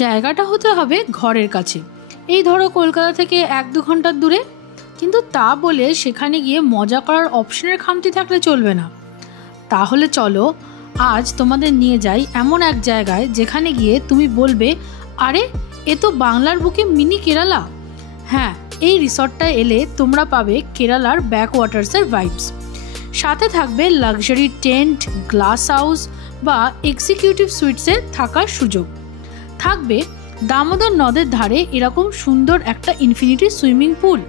জায়গাটা হতে হবে ঘরের কাছে। এই ধরো কলকাতা থেকে 1-2 ঘন্টার দূরে। কিন্তু তা বলে সেখানে গিয়ে মজা করার অপশনের খামতি থাকলে চলবে না। তাহলে চলো আজ তোমাদের নিয়ে যাই এমন এক জায়গায় যেখানে গিয়ে তুমি বলবে, আরে এ তো বাংলার বুকে মিনি কেরালা। হ্যাঁ, এই রিসর্টটায় এলে তোমরা পাবে কেরালার ব্যাকওয়াটার্সের ভাইবস। সাথে থাকবে লাক্সারি টেন্ট, গ্লাস হাউস বা এক্সিকিউটিভ সুইটসে থাকার সুযোগ। থাকবে দামোদর নদের ধারে এরকম সুন্দর একটা ইনফিনিটি সুইমিং পুল,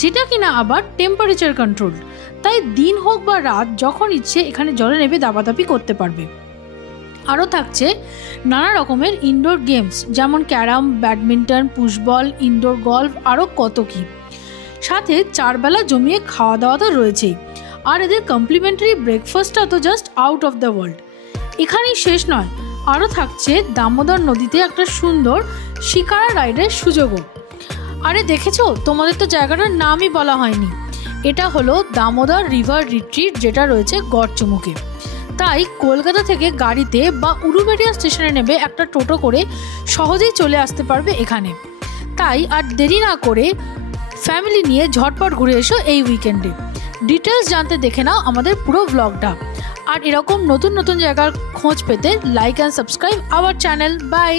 যেটা কিনা আবার টেম্পারেচার কন্ট্রোল, তাই দিন হোক বা রাত যখন ইচ্ছে এখানে জলে নেমে দাপাদাপি করতে পারবে। আরও থাকছে নানা রকমের ইনডোর গেমস, যেমন ক্যারাম, ব্যাডমিন্টন, পুশবল, ইনডোর গলফ, আরও কত কী। সাথে 4 বেলা জমিয়ে খাওয়া দাওয়া তো রয়েছেই, আর এদের কমপ্লিমেন্টারি ব্রেকফাস্টটা তো just out of the world. এখানেই শেষ নয়, আরও থাকছে দামোদর নদীতে একটা সুন্দর শিকারা রাইডের সুযোগও। আরে দেখেছো, তোমাদের তো জায়গাটার নামই বলা হয়নি। এটা হলো দামোদর রিভার রিট্রিট, যেটা রয়েছে গড়চুমুকে। তাই কলকাতা থেকে গাড়িতে বা উলুবেড়িয়া স্টেশনে নেবে একটা টোটো করে সহজেই চলে আসতে পারবে এখানে। তাই আর দেরি না করে ফ্যামিলি নিয়ে ঝটপট ঘুরে এসো এই উইকেন্ডে। ডিটেলস জানতে দেখে নাও আমাদের পুরো ব্লগটা। আর এরকম নতুন নতুন জায়গার খোঁজ পেতে like and subscribe our channel. By.